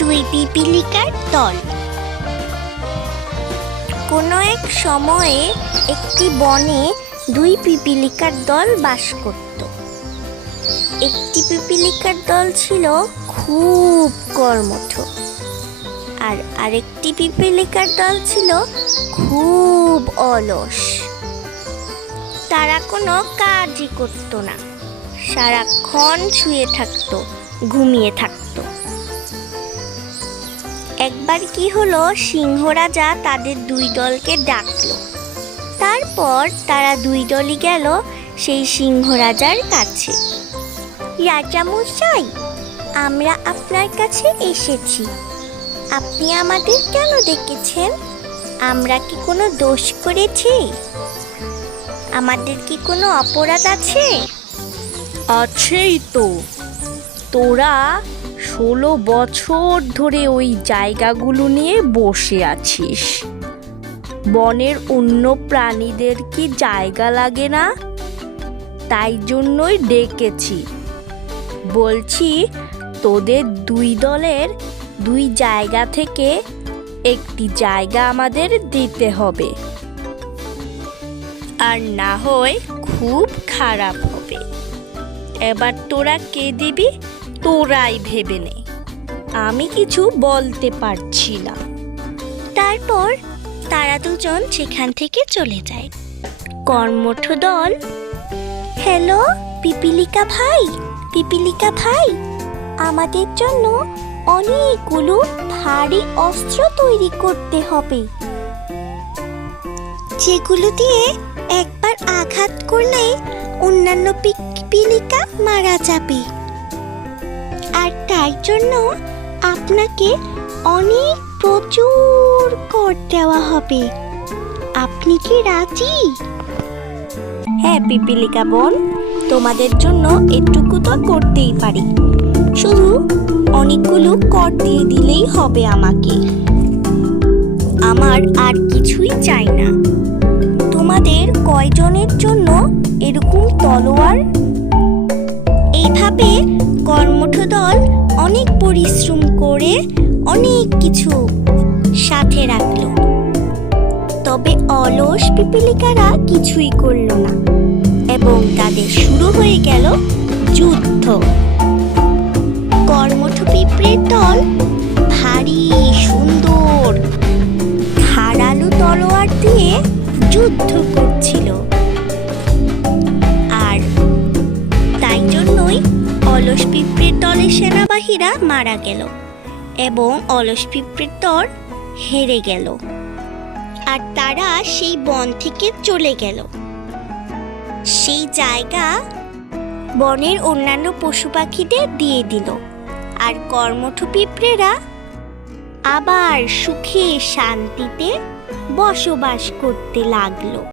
দুই পিপিলিকার দল। কোনো এক সময়ে একটি বনে দুই পিপিলিকার দল বাস করত। একটি পিপিলিকার দল ছিল খুব কর্মঠ, আর আরেকটি পিপিলিকার দল ছিল খুব অলস। তারা কোনো কাজই করত না, সারাক্ষণ শুয়ে থাকতো, ঘুমিয়ে থাকতো। একবার কি হলো, সিংহ রাজা তাদের দুই দলকে ডাকলো। তারপর তারা দুই দলই গেল সেই সিংহ রাজার কাছে। রাজা মশাই, আমরা আপনার কাছে এসেছি। আপনি আমাদের কেন ডেকেছেন? আমরা কি কোনো দোষ করেছি? আমাদের কি কোনো অপরাধ আছে? আছেই তো। তোরা 16 বছর ধরে ওই জায়গাগুলো নিয়ে বসে আছিস। বনের অন্য প্রাণীদের কি জায়গা লাগে না? তাই জন্যই ডেকেছি। বলছি, তোদের দুই দলের দুই জায়গা থেকে একটি জায়গা আমাদের দিতে হবে, আর না হয় খুব খারাপ হবে। এবার তোরা কে দিবি তোরাই ভেবে নে, আমি কিছু বলতে পারছি না। তারপর তারা দুজন সেখান থেকে চলে যায়। কর্মঠ দল, হ্যালো পিপিলিকা ভাই, পিপিলিকা ভাই, আমাদের জন্য অনেকগুলো ভারী অস্ত্র তৈরি করতে হবে, যেগুলো দিয়ে একবার আঘাত করলে অন্যান্য পিপিলিকা মারা যাবে। আর তাই জন্য আপনাকে অনেক প্রচুর কর দেওয়া হবে। আপনি কি রাজি? হ্যাঁ পিপিলিকা বোন, তোমাদের জন্য এটুকু তো করতেই পারি। শুধু অনেকগুলো কর দিয়ে দিলেই হবে আমাকে। আমার আর কিছুই চাই না। তোমাদের কয়জনের জন্য এরকম তলোয়ার? এইভাবে কর্মঠ দল অনেক পরিশ্রম করে অনেক কিছু সাথে রাখলো। তবে অলস পিপিলিকারা কিছুই করল না, এবং তাদের শুরু হয়ে গেল যুদ্ধ। কর্মঠ পিঁপড়ের দল ভারী সুন্দর ধারালো তলোয়ার দিয়ে যুদ্ধ করছিল, আর তাই জন্যই অলস পিঁপড়ের দলের সেনাবাহীরা মারা গেল এবং অলস পিঁপড়ের দল হেরে গেল। আর তারা সেই বন থেকে চলে গেল। সেই জায়গা বনের অন্যান্য পশু পাখিদের দিয়ে দিল, আর কর্মঠ পিঁপড়েরা আবার সুখে শান্তিতে বসবাস করতে লাগলো।